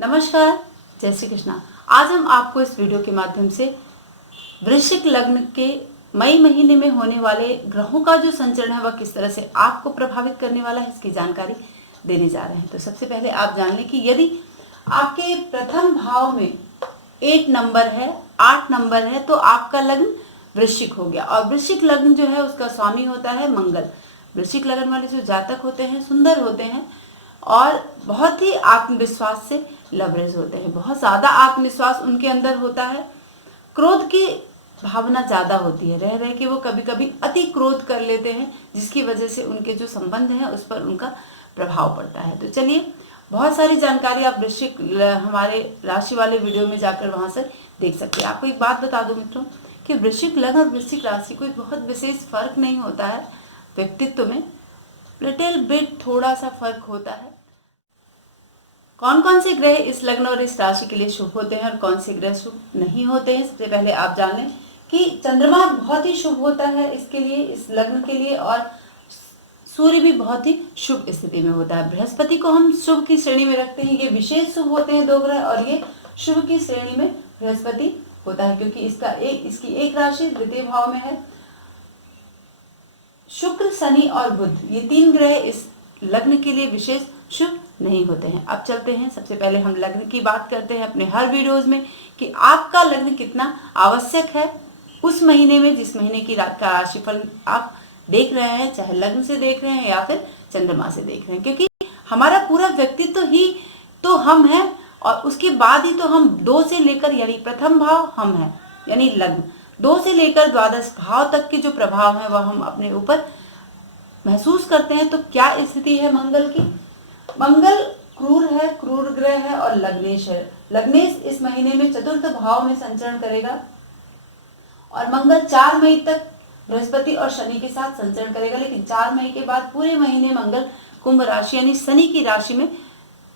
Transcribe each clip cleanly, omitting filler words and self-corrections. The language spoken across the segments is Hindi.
नमस्कार, जय श्री कृष्णा। आज हम आपको इस वीडियो के माध्यम से वृश्चिक लग्न के मई महीने में होने वाले ग्रहों का जो संचरण है वह किस तरह से आपको प्रभावित करने वाला है, इसकी जानकारी देने जा रहे हैं। तो सबसे पहले आप जान लें कि यदि आपके प्रथम भाव में 8 नंबर है, 8 नंबर है, तो आपका लग्न वृश्चिक हो गया। और वृश्चिक लग्न जो है उसका स्वामी होता है मंगल। वृश्चिक लग्न वाले जो जातक होते हैं सुंदर होते हैं और बहुत ही आत्मविश्वास से लबरेज होते हैं। बहुत ज्यादा आत्मविश्वास उनके अंदर होता है। क्रोध की भावना ज्यादा होती है, रह रह के वो कभी कभी अति क्रोध कर लेते हैं, जिसकी वजह से उनके जो संबंध हैं उस पर उनका प्रभाव पड़ता है। तो चलिए, बहुत सारी जानकारी आप वृश्चिक हमारे राशि वाले वीडियो में जाकर वहां से देख सकते हैं। आपको एक बात बता दूं मित्रों कि वृश्चिक लग्न और वृश्चिक राशि कोई बहुत विशेष फर्क नहीं होता है। व्यक्तित्व में लिटिल बिट थोड़ा सा फर्क होता है। कौन कौन से ग्रह इस लग्न और इस राशि के लिए शुभ होते हैं और कौन से ग्रह शुभ नहीं होते हैं, सबसे पहले आप जान लें कि चंद्रमा बहुत ही शुभ होता है इसके लिए, इस लग्न के लिए, और सूर्य भी बहुत ही शुभ स्थिति में होता है। बृहस्पति को हम शुभ की श्रेणी में रखते हैं। ये विशेष शुभ होते हैं 2 ग्रह, और ये शुभ की श्रेणी में बृहस्पति होता है क्योंकि इसकी एक राशि द्वितीय भाव में है। शुक्र, शनि और बुध, ये 3 ग्रह इस लग्न के लिए विशेष शुभ नहीं होते हैं। अब चलते हैं, सबसे पहले हम लग्न की बात करते हैं अपने हर वीडियोज में कि आपका लग्न कितना आवश्यक है उस महीने में, जिस महीने की रात का राशिफल आप देख रहे हैं, चाहे लग्न से देख रहे हैं या फिर चंद्रमा से देख रहे हैं, क्योंकि हमारा पूरा व्यक्तित्व ही तो हम हैं और उसके बाद ही तो हम 2 से लेकर, यानी प्रथम भाव हम हैं यानी लग्न, 2 से लेकर द्वादश भाव तक के जो प्रभाव है वह हम अपने ऊपर महसूस करते हैं। तो क्या स्थिति है मंगल की? मंगल क्रूर है, क्रूर ग्रह है और लग्नेश है। लग्नेश इस महीने में चतुर्थ भाव में संचरण करेगा और मंगल 4 मई तक बृहस्पति और शनि के साथ संचरण करेगा, लेकिन 4 मई के बाद पूरे महीने मंगल कुंभ राशि यानी शनि की राशि में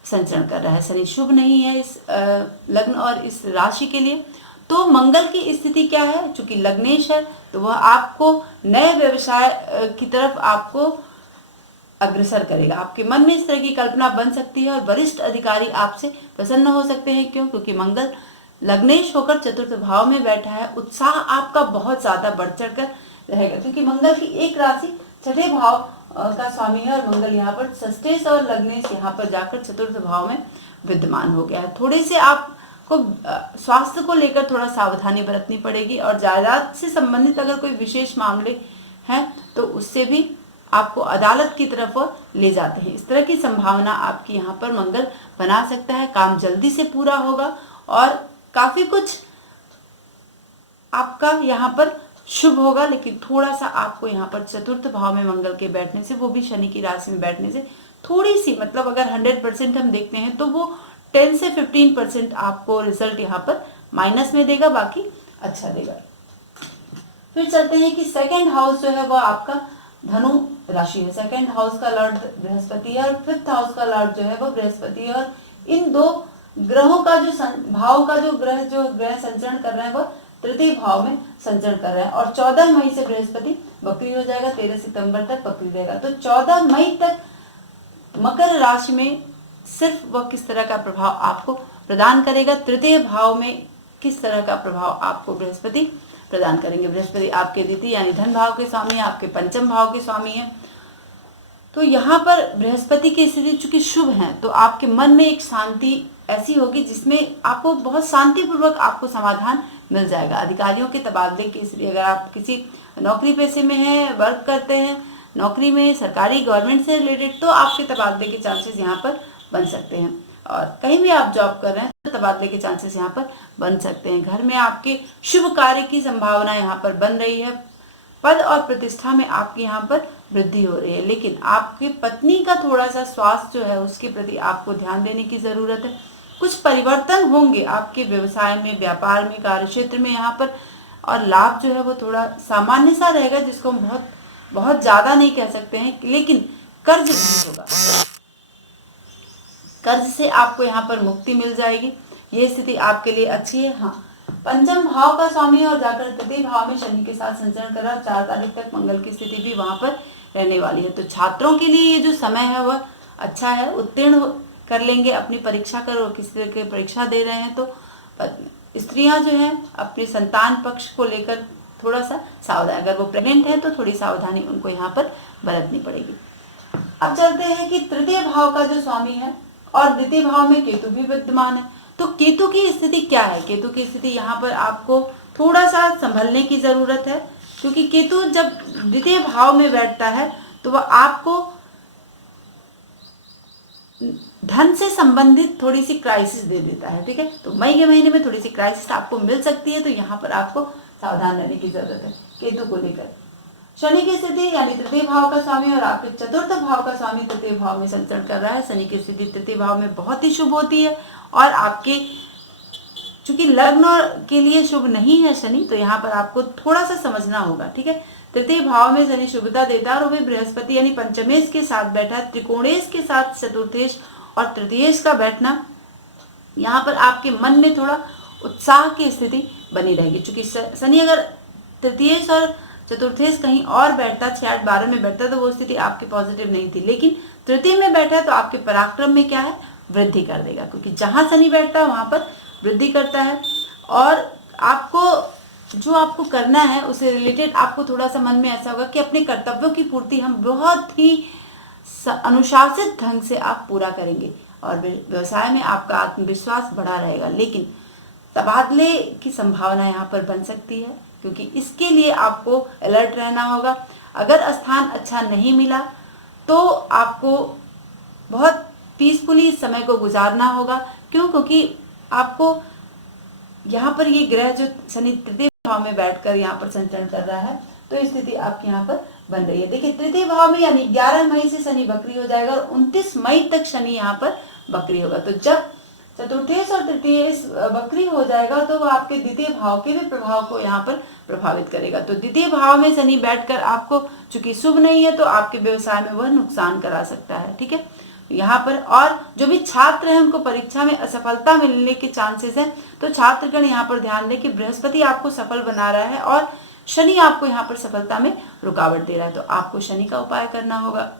संचरण कर रहा है। शनि शुभ नहीं है इस लग्न और इस राशि के लिए। तो मंगल की स्थिति क्या है? चूंकि लग्नेश है तो वह आपको नए व्यवसाय की तरफ आपको अग्रसर करेगा। आपके मन में इस तरह की कल्पना बन सकती है और वरिष्ठ अधिकारी आपसे प्रसन्न हो सकते हैं। क्यों? क्योंकि मंगल लग्नेश होकर चतुर्थ भाव में बैठा है। उत्साह आपका बहुत ज्यादा बढ़ चढ़कर रहेगा क्योंकि मंगल की एक राशि 6ठे भाव का स्वामी है और मंगल यहाँ पर षष्ठेश और लग्नेश यहाँ पर जाकर चतुर्थ भाव में विद्यमान हो गया है। थोड़े से आपको स्वास्थ्य को लेकर थोड़ा सावधानी बरतनी पड़ेगी और जायदाद से संबंधित अगर कोई विशेष मामले हैं तो उससे भी आपको अदालत की तरफ ले जाते हैं। इस तरह की संभावना आपकी यहाँ पर मंगल बना सकता है। काम जल्दी से पूरा होगा और काफी कुछ आपका यहाँ पर शुभ होगा, लेकिन थोड़ा सा आपको यहाँ पर चतुर्थ भाव में मंगल के बैठने से, वो भी शनि की राशि में बैठने से थोड़ी सी, मतलब अगर 100% हम देखते हैं तो वो 10 से 15% आपको रिजल्ट यहाँ पर माइनस में देगा, बाकी अच्छा देगा। फिर चलते हैं कि सेकेंड हाउस जो है वो आपका धनु राशि है। सेकेंड हाउस का लॉर्ड बृहस्पति है और 5th हाउस का लॉर्ड जो है वो बृहस्पति है, और इन 2 ग्रहों का जो भाव का जो ग्रह संचरण कर रहे हैं वह तृतीय भाव में संचरण कर रहे हैं। और 14 मई से बृहस्पति वक्री हो जाएगा, 13 सितंबर तक वक्री रहेगा। तो 14 मई तक मकर राशि में सिर्फ वह किस तरह का प्रभाव आपको प्रदान करेगा, तृतीय भाव में किस तरह का प्रभाव आपको बृहस्पति प्रदान करेंगे। बृहस्पति आपके द्वितीय यानी धन भाव के स्वामी है, आपके पंचम भाव के स्वामी है। तो यहाँ पर बृहस्पति की स्थिति चूंकि शुभ है तो आपके मन में एक शांति ऐसी होगी जिसमें आपको बहुत शांतिपूर्वक आपको समाधान मिल जाएगा। अधिकारियों के तबादले की स्थिति, अगर आप किसी नौकरी पेशे में हैं, वर्क करते हैं, नौकरी में सरकारी गवर्नमेंट से रिलेटेड, तो आपके तबादले के चांसेस यहाँ पर बन सकते हैं। और कहीं भी आप जॉब कर रहे हैं तो तबादले के चांसेस यहाँ पर बन सकते हैं। घर में आपके शुभ कार्य की संभावना यहाँ पर बन रही है। पद और प्रतिष्ठा में आपकी यहाँ पर वृद्धि हो रही है, लेकिन आपकी पत्नी का थोड़ा सा स्वास्थ्य जो है उसके प्रति आपको ध्यान देने की जरूरत है। कुछ परिवर्तन होंगे आपके व्यवसाय में, व्यापार में, कार्य क्षेत्र में यहाँ पर, और लाभ जो है वो थोड़ा सामान्य सा रहेगा, जिसको हम बहुत ज्यादा नहीं कह सकते हैं, लेकिन कर्ज नहीं होगा। कर्ज से आपको यहाँ पर मुक्ति मिल जाएगी। ये स्थिति आपके लिए अच्छी है। हाँ, पंचम भाव का स्वामी और जाकर तृतीय भाव में शनि के साथ संचरण कर रहा है। 4 तारीख तक मंगल की स्थिति भी वहां पर रहने वाली है। तो छात्रों के लिए ये जो समय है वह अच्छा है। उत्तीर्ण कर लेंगे अपनी परीक्षा कर, और किसी तरह की परीक्षा दे रहे हैं तो स्त्रियां जो हैं अपने संतान पक्ष को लेकर थोड़ा सा सावधान, अगर वो प्रेग्नेंट है तो थोड़ी सावधानी उनको यहाँ पर बरतनी पड़ेगी। अब चलते हैं कि तृतीय भाव का जो स्वामी है और द्वितीय भाव में केतु भी विद्यमान है, तो केतु की स्थिति क्या है? केतु की स्थिति यहाँ पर आपको थोड़ा सा संभलने की जरूरत है, क्योंकि केतु जब द्वितीय भाव में बैठता है तो वह आपको धन से संबंधित थोड़ी सी क्राइसिस दे देता है। ठीक है, तो मई के महीने में थोड़ी सी क्राइसिस आपको मिल सकती है, तो यहाँ पर आपको सावधान रहने की जरूरत है केतु को लेकर। शनि की स्थिति यानी तृतीय भाव का स्वामी और आपके चतुर्थ भाव का स्वामी तृतीय भाव में संचरण कर रहा है। शनि की स्थिति तृतीय भाव में बहुत ही शुभ होती है, और आपके चूंकि लग्न के लिए शुभ नहीं है शनि, तो यहाँ पर आपको थोड़ा सा समझना होगा। ठीक है, तृतीय भाव में शनि शुभता देता है, और वही बृहस्पति यानी पंचमेश के साथ बैठा है, त्रिकोणेश के साथ चतुर्थेश और तृतीयेश का बैठना यहाँ पर आपके मन में थोड़ा उत्साह की स्थिति बनी रहेगी। चूंकि शनि अगर तृतीयेश और चतुर्थेश कहीं और बैठता, 6, 8, 12 में बैठता, तो वो स्थिति आपकी पॉजिटिव नहीं थी, लेकिन तृतीय में बैठा है तो आपके पराक्रम में क्या है, वृद्धि कर देगा, क्योंकि जहां शनि बैठता है वहां पर वृद्धि करता है। और आपको जो आपको करना है उससे रिलेटेड आपको थोड़ा सा मन में ऐसा होगा कि अपने कर्तव्यों की पूर्ति हम बहुत ही अनुशासित ढंग से आप पूरा करेंगे, और व्यवसाय में आपका आत्मविश्वास बढ़ा रहेगा। लेकिन तबादले की संभावना यहाँ पर बन सकती है, क्योंकि इसके लिए आपको अलर्ट रहना होगा। अगर स्थान अच्छा नहीं मिला तो आपको बहुत पीसफुली इस समय को गुजारना होगा। क्यों? क्योंकि आपको यहाँ पर ये ग्रह जो शनि तृतीय भाव में बैठकर यहाँ पर संचरण कर रहा है, तो स्थिति आपके यहाँ पर बन रही है। देखिए, तृतीय भाव में यानी 11 मई से शनि वक्री हो जाएगा, और 29 मई तक शनि यहाँ पर वक्री होगा। तो जब चतुर्थेश और तृतीयेश वक्री हो जाएगा तो वह आपके द्वितीय भाव के भी प्रभाव को यहाँ पर प्रभावित करेगा। तो द्वितीय भाव में शनि बैठकर आपको चूंकि शुभ नहीं है, तो आपके व्यवसाय में वह नुकसान करा सकता है। ठीक है, यहाँ पर और जो भी छात्र हैं उनको परीक्षा में असफलता मिलने के चांसेस हैं, तो छात्रगण यहाँ पर ध्यान दें कि बृहस्पति आपको सफल बना रहा है और शनि आपको यहाँ पर सफलता में रुकावट दे रहा है। तो आपको शनि का उपाय करना होगा।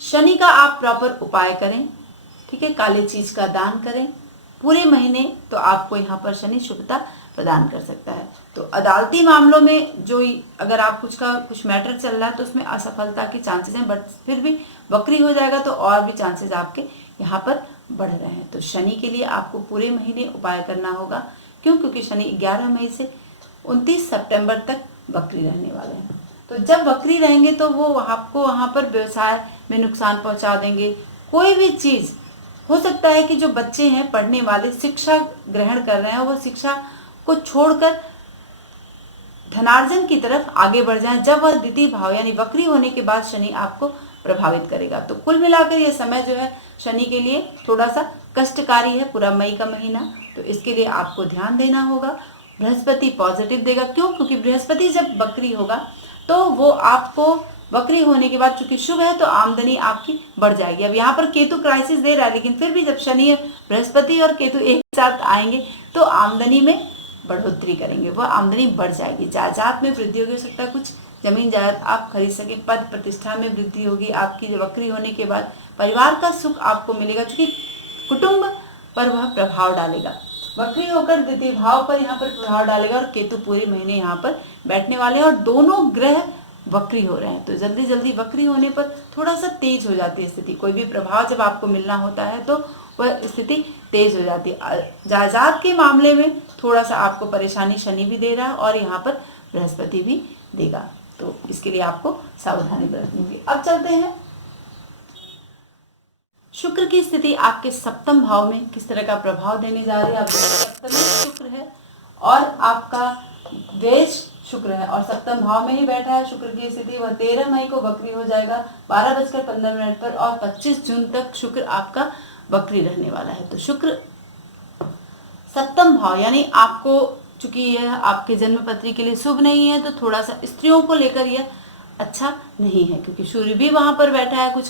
शनि का आप प्रॉपर उपाय करें। ठीक है, काले चीज का दान करें पूरे महीने, तो आपको यहाँ पर शनि शुभता प्रदान कर सकता है। तो अदालती मामलों में जो अगर आप कुछ मैटर चल रहा है तो उसमें असफलता के चांसेस हैं, बट फिर भी वक्री हो जाएगा तो और भी चांसेस आपके यहाँ पर बढ़ रहे हैं। तो शनि के लिए आपको पूरे महीने उपाय करना होगा। क्यों? क्योंकि शनि 11 मई से 29 सितंबर तक वक्री रहने वाले हैं। तो जब वक्री रहेंगे तो वो आपको वहाँ पर व्यवसाय में नुकसान पहुँचा देंगे। कोई भी चीज़ हो सकता है कि जो बच्चे हैं पढ़ने वाले शिक्षा ग्रहण कर रहे हैं, वो शिक्षा को छोड़कर धनार्जन की तरफ आगे बढ़ जाएं, जब वह द्वितीय भाव यानी वक्री होने के बाद शनि आपको प्रभावित करेगा। तो कुल मिलाकर यह समय जो है शनि के लिए थोड़ा सा कष्टकारी है, पूरा मई का महीना। तो इसके लिए आपको ध्यान देना होगा। बृहस्पति पॉजिटिव देगा। क्यों? क्योंकि बृहस्पति जब वक्री होगा तो वो आपको वक्री होने के बाद चूंकि शुभ है तो आमदनी आपकी बढ़ जाएगी। अब यहाँ पर केतु क्राइसिस दे रहा है, लेकिन फिर भी जब शनि बृहस्पति और केतु एक साथ आएंगे तो आमदनी में बढ़ोतरी करेंगे, वह आमदनी बढ़ जाएगी। जायदाद में वृद्धि होगी, हो सकता है कुछ जमीन जायदाद आप खरीद सके, पद प्रतिष्ठा में वृद्धि होगी आपकी वक्री होने के बाद। परिवार का सुख आपको मिलेगा, क्योंकि कुटुंब पर वह प्रभाव डालेगा। वक्री होकर द्वितीय भाव पर यहाँ पर प्रभाव डालेगा, और केतु पूरे महीने यहाँ पर बैठने वाले हैं, और दोनों ग्रह वक्री हो रहे हैं। तो जल्दी जल्दी वक्री होने पर थोड़ा सा तेज हो जाती है स्थिति। कोई भी प्रभाव जब आपको मिलना होता है तो वह स्थिति तेज हो जाती है। जायदाद के मामले में थोड़ा सा आपको परेशानी शनि भी दे रहा है और यहाँ पर बृहस्पति भी देगा, तो इसके लिए आपको सावधानी बरतनी होगी। अब चलते हैं शुक्र की स्थिति आपके सप्तम भाव में किस तरह का प्रभाव देने जा रही है। आपके सप्तम में शुक्र है और आपका द्वेष शुक्र है, और सप्तम भाव में ही बैठा है। शुक्र की स्थिति वह 13 मई को वक्री हो जाएगा 12:15 पर, और 25 जून तक शुक्र आपका वक्री रहने वाला है। तो शुक्र सप्तम भाव यानी आपको, चूंकि यह आपके जन्म पत्री के लिए शुभ नहीं है, तो थोड़ा सा स्त्रियों को लेकर यह अच्छा नहीं है, क्योंकि सूर्य भी वहां पर बैठा है। कुछ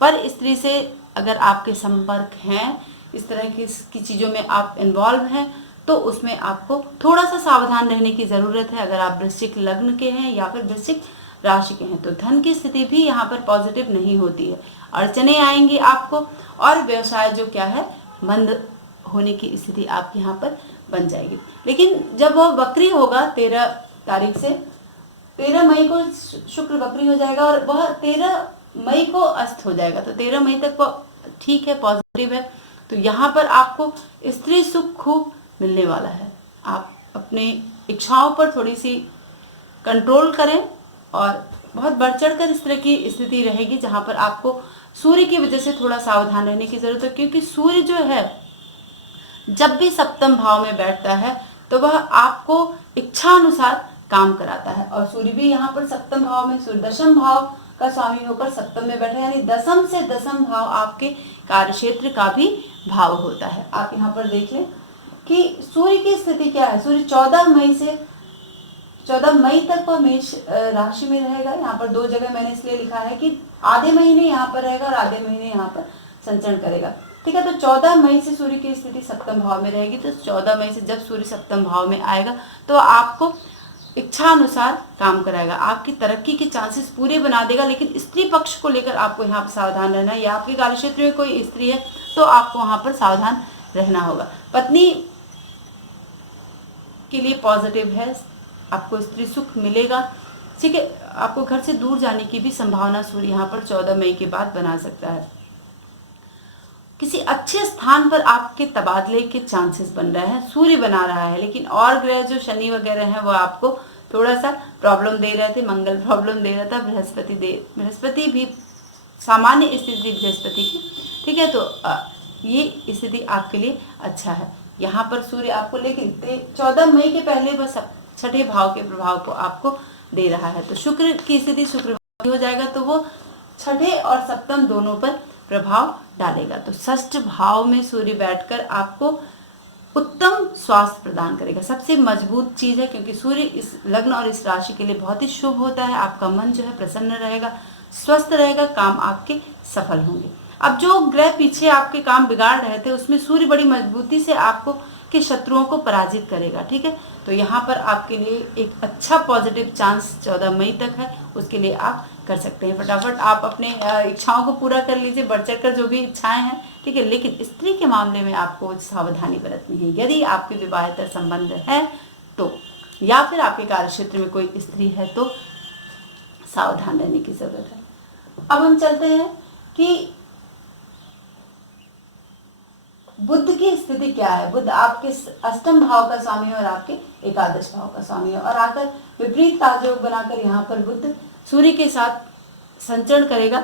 पर स्त्री से अगर आपके संपर्क हैं, इस तरह की चीजों में आप इन्वॉल्व हैं, तो उसमें आपको थोड़ा सा सावधान रहने की जरूरत है। अगर आप वृश्चिक लग्न के हैं या फिर वृश्चिक राशि के हैं, तो धन की स्थिति भी यहाँ पर पॉजिटिव नहीं होती है। अड़चने आएंगी आपको, और व्यवसाय जो क्या है मंद होने की स्थिति आपके यहाँ पर बन जाएगी। लेकिन जब वह वक्री होगा 13 तारीख से, 13 मई को शुक्र वक्री हो जाएगा और वह 13 मई को अस्त हो जाएगा। तो 13 मई तक वो ठीक है, पॉजिटिव है। तो यहाँ पर आपको स्त्री सुख खूब मिलने वाला है। आप अपने इच्छाओं पर थोड़ी सी कंट्रोल करें और बहुत बढ़ चढ़ कर इस तरह की स्थिति रहेगी जहाँ पर आपको सूर्य की वजह से थोड़ा सावधान रहने की जरूरत है, क्योंकि सूर्य जो है जब भी सप्तम भाव में बैठता है तो वह आपको इच्छा अनुसार काम कराता है। और सूर्य भी यहाँ पर सप्तम भाव में, सूर्य दशम भाव का स्वामी होकर सप्तम में बैठे, यानी दशम से दशम भाव आपके कार्यक्षेत्र का भी भाव होता है। आप यहाँ पर देख लें कि सूर्य की स्थिति क्या है। सूर्य 14 मई तक वह मेष राशि में रहेगा। यहाँ पर 2 जगह मैंने इसलिए लिखा है कि आधे महीने यहाँ पर रहेगा और आधे महीने यहाँ पर संचरण करेगा, ठीक है। तो 14 मई से सूर्य की स्थिति सप्तम भाव में रहेगी। तो 14 मई से जब सूर्य सप्तम भाव में आएगा तो आपको इच्छा अनुसार काम कराएगा, आपकी तरक्की के चांसेस पूरे बना देगा। लेकिन स्त्री पक्ष को लेकर आपको यहाँ पर सावधान रहना है, या आपके कार्यक्षेत्र में कोई स्त्री है तो आपको वहाँ पर सावधान रहना होगा। पत्नी के लिए पॉजिटिव है, आपको स्त्री सुख मिलेगा, ठीक है। आपको घर से दूर जाने की भी संभावना सूर्य यहाँ पर 14 मई के बाद बना सकता है। किसी अच्छे स्थान पर आपके तबादले के चांसेस बन रहे हैं, सूर्य बना रहा है। लेकिन और ग्रह जो शनि वगैरह हैं वो आपको थोड़ा सा प्रॉब्लम दे रहे थे। मंगल प्रॉब्लम दे रहा था, बृहस्पति भी सामान्य स्थिति बृहस्पति की, ठीक है। तो ये स्थिति आपके लिए अच्छा है यहाँ पर सूर्य आपको, लेकिन 14 मई के पहले बस 6ठे भाव के प्रभाव को आपको दे रहा है। तो शुक्र की स्थिति शुक्र हो जाएगा तो वो 6ठे और सप्तम दोनों पर प्रभाव डालेगा। तो 6ठ भाव में सूर्य बैठकर आपको उत्तम स्वास्थ्य प्रदान करेगा। सबसे मजबूत चीज है, क्योंकि सूर्य इस लग्न और इस राशि के लिए बहुत ही शुभ होता है। आपका मन जो है प्रसन्न रहेगा, स्वस्थ रहेगा, काम आपके सफल होंगे। अब जो ग्रह पीछे आपके काम बिगाड़ रहे थे उसमें सूर्य बड़ी मजबूती से आपको के शत्रुओं को पराजित करेगा, ठीक है। तो यहाँ पर आपके लिए एक अच्छा पॉजिटिव चांस 14 मई तक है, उसके लिए आप कर सकते हैं। फटाफट आप अपने इच्छाओं को पूरा कर लीजिए, बढ़ चढ़ कर जो भी इच्छाएं हैं, ठीक है। लेकिन स्त्री के मामले में आपको सावधानी बरतनी है। यदि आपके विवाहेतर संबंध है तो, या फिर आपके कार्यक्षेत्र में कोई स्त्री है तो सावधान रहने की जरूरत है। अब हम चलते हैं कि बुध की स्थिति क्या है। बुध आपके अष्टम भाव का स्वामी है और आपके एकादश भाव का स्वामी है, और आकर विपरीत राजयोग बनाकर यहाँ पर बुध सूर्य के साथ संचरण करेगा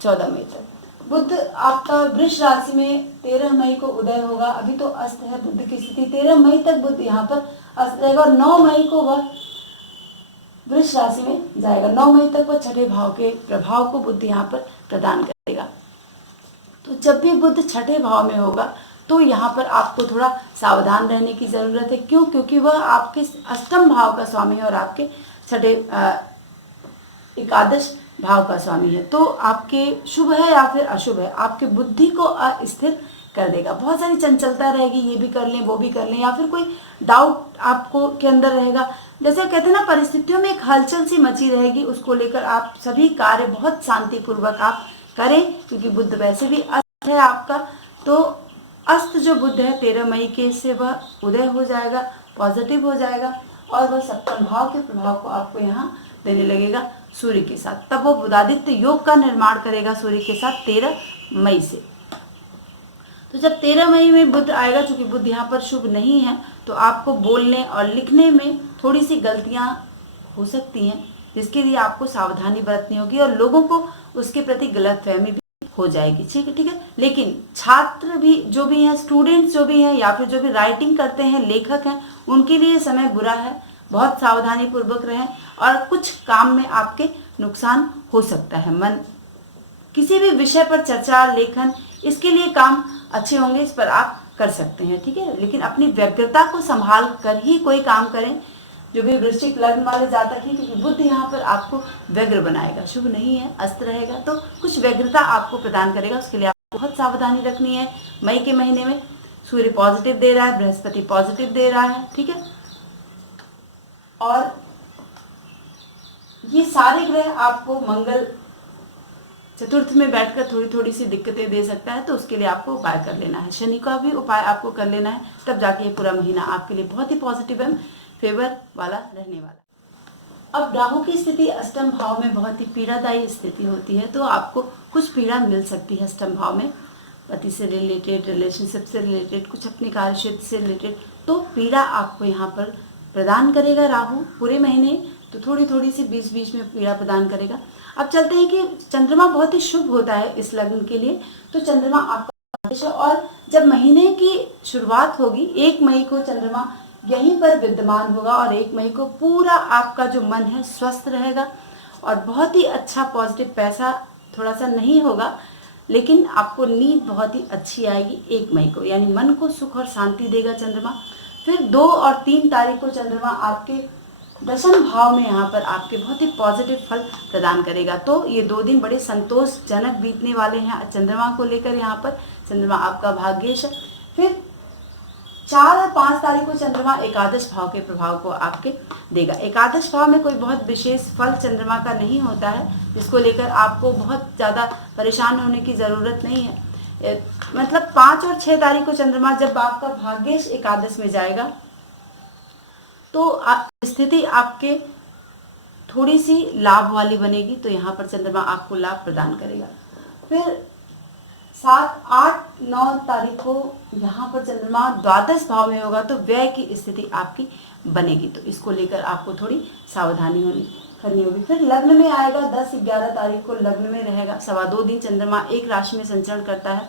14 मई तक। बुध आपका वृष राशि में 13 मई को उदय होगा। अभी तो अस्त है बुध की स्थिति, 13 मई तक बुध यहाँ पर अस्त रहेगा और 9 मई को वह वृष राशि में जाएगा। 9 मई तक वह 6ठे भाव के प्रभाव को बुध यहाँ पर प्रदान करेगा। तो जब भी बुध 6ठे भाव में होगा तो यहाँ पर आपको थोड़ा सावधान रहने की जरूरत है। क्यों? क्योंकि वह आपके अष्टम भाव का स्वामी है और आपके 6ठे एकादश भाव का स्वामी है। तो आपके शुभ है या फिर अशुभ है, आपके बुद्धि को अस्थिर कर देगा। बहुत सारी चंचलता रहेगी, ये भी कर लें वो भी कर लें, या फिर कोई डाउट आपको के अंदर रहेगा। जैसे कहते हैं ना, परिस्थितियों में एक हलचल सी मची रहेगी, उसको लेकर आप सभी कार्य बहुत शांतिपूर्वक आप करें, क्योंकि बुध वैसे भी अस्त है आपका। तो अस्त जो बुध है 13 मई के से वह उदय हो जाएगा, पॉजिटिव हो जाएगा, और वह सप्तम भाव के प्रभाव को आपको यहाँ देने लगेगा सूर्य के साथ। तब वो बुधादित्य योग का निर्माण करेगा सूर्य के साथ 13 मई से। तो जब 13 मई में बुध आएगा, चूंकि बुध यहाँ पर शुभ नहीं है, तो आपको बोलने और लिखने में थोड़ी सी गलतियाँ हो सकती हैं, जिसके लिए आपको सावधानी बरतनी होगी और लोगों को उसके प्रति गलतफहमी भी हो जाएगी, ठीक है। लेकिन छात्र भी जो भी हैं, स्टूडेंट्स जो भी हैं, या फिर जो भी राइटिंग करते हैं, लेखक हैं, उनके लिए समय बुरा है। बहुत सावधानी पूर्वक रहें, और कुछ काम में आपके नुकसान हो सकता है। मन किसी भी विषय पर चर्चा, लेखन, इसके लिए काम अच्छे होंगे, इस पर आप कर सकते हैं, ठीक है। लेकिन अपनी व्यग्रता को संभाल कर ही कोई काम करें, जो भी वृश्चिक लग्न वाले जातक हैं, क्योंकि बुध यहाँ पर आपको व्यग्र बनाएगा। शुभ नहीं है, अस्त रहेगा, तो कुछ व्यग्रता आपको प्रदान करेगा। उसके लिए आपको बहुत सावधानी रखनी है। मई के महीने में सूर्य पॉजिटिव दे रहा है, बृहस्पति पॉजिटिव दे रहा है, ठीक है। और ये सारे ग्रह आपको मंगल चतुर्थ में बैठकर थोड़ी थोड़ी सी दिक्कतें दे सकता है, तो उसके लिए आपको उपाय कर लेना है। शनि का भी उपाय आपको कर लेना है, तब जाके ये पूरा महीना आपके लिए बहुत ही पॉजिटिव एवं फेवर वाला रहने वाला। अब राहु की स्थिति अष्टम भाव में बहुत ही पीड़ादायी स्थिति होती है, तो आपको कुछ पीड़ा मिल सकती है अष्टम भाव में, पति से रिलेटेड, रिलेशनशिप से रिलेटेड, कुछ अपने कार्य क्षेत्र से रिलेटेड, तो पीड़ा आपको यहाँ पर प्रदान करेगा राहु पूरे महीने। तो थोड़ी थोड़ी सी बीच बीच में पीड़ा प्रदान करेगा। अब चलते हैं कि चंद्रमा बहुत ही शुभ होता है इस लग्न के लिए, तो चंद्रमा आपका, और जब महीने की शुरुआत होगी 1 मई को चंद्रमा यहीं पर विद्यमान होगा, और 1 मई को पूरा आपका जो मन है स्वस्थ रहेगा और बहुत ही अच्छा पॉजिटिव, पैसा थोड़ा सा नहीं होगा लेकिन आपको नींद बहुत ही अच्छी आएगी 1 मई को, यानी मन को सुख और शांति देगा चंद्रमा। फिर 2 और 3 तारीख को चंद्रमा आपके दशम भाव में यहाँ पर आपके बहुत ही पॉजिटिव फल प्रदान करेगा। तो ये 2 दिन बड़े संतोषजनक बीतने वाले हैं चंद्रमा को लेकर। यहाँ पर चंद्रमा आपका भाग्येश है। फिर 4 और 5 तारीख को चंद्रमा एकादश भाव के प्रभाव को आपके देगा। एकादश भाव में कोई बहुत विशेष फल चंद्रमा का नहीं होता है, जिसको लेकर आपको बहुत ज़्यादा परेशान होने की ज़रूरत नहीं है। मतलब 5 और 6 तारीख को चंद्रमा जब आपका भाग्येश एकादश में जाएगा तो स्थिति आपके थोड़ी सी लाभ वाली बनेगी, तो यहाँ पर चंद्रमा आपको लाभ प्रदान करेगा। फिर 7, 8, 9 तारीख को यहाँ पर चंद्रमा द्वादश भाव में होगा, तो व्यय की स्थिति आपकी बनेगी, तो इसको लेकर आपको थोड़ी सावधानी करनी होगी। फिर लग्न में आएगा 10, 11 तारीख को लग्न में रहेगा। 2.25 दिन चंद्रमा एक राशि में संचरण करता है,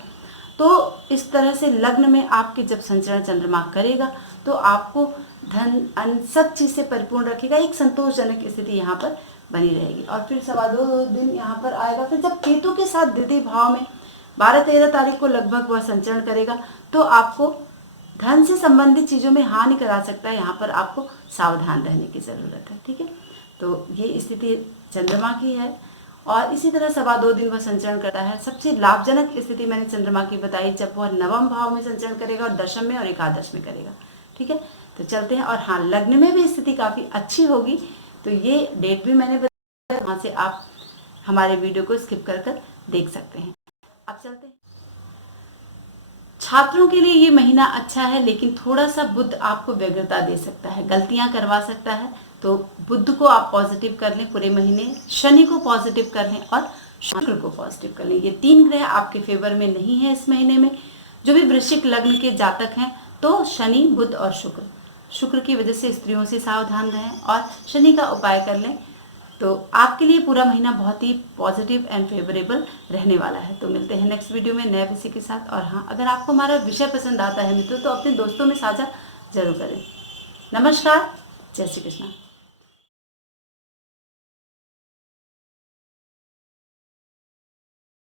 तो इस तरह से लग्न में आपके जब संचरण चंद्रमा करेगा तो आपको धन अन्न सब चीज़ से परिपूर्ण रखेगा, एक संतोषजनक स्थिति यहाँ पर बनी रहेगी। और फिर 2.25 दिन यहाँ पर आएगा। फिर जब केतु के साथ द्वितीय भाव में 12-13 तारीख को लगभग वह संचरण करेगा, तो आपको धन से संबंधित चीज़ों में हानि करा सकता है, यहाँ पर आपको सावधान रहने की ज़रूरत है। ठीक है, तो ये स्थिति चंद्रमा की है। और इसी तरह 2.25 दिन वह संचरण करता है। सबसे लाभजनक स्थिति मैंने चंद्रमा की बताई जब वह नवम भाव में संचरण करेगा और दशम में और एकादश में करेगा। ठीक है, तो चलते हैं। और हाँ, लग्न में भी स्थिति काफ़ी अच्छी होगी, तो ये डेट भी मैंने बताया, वहाँ से आप हमारे वीडियो को स्किप कर देख सकते हैं। अब चलते हैं। छात्रों के लिए ये महीना अच्छा है, लेकिन थोड़ा सा बुध आपको व्यग्रता दे सकता है, गलतियां करवा सकता है, तो बुध को आप पॉजिटिव कर लें पूरे महीने, शनि को पॉजिटिव कर लें और शुक्र को पॉजिटिव कर लें। ये 3 ग्रह आपके फेवर में नहीं है इस महीने में। जो भी वृश्चिक लग्न के जातक हैं, तो शनि, बुध और शुक्र की वजह से स्त्रियों से सावधान रहें और शनि का उपाय कर लें, तो आपके लिए पूरा महीना बहुत ही पॉजिटिव एंड फेवरेबल रहने वाला है। तो मिलते हैं नेक्स्ट वीडियो में नए विषय के साथ। और हाँ, अगर आपको हमारा विषय पसंद आता है मित्रों, तो अपने दोस्तों में साझा जरूर करें। नमस्कार, जय श्री कृष्ण।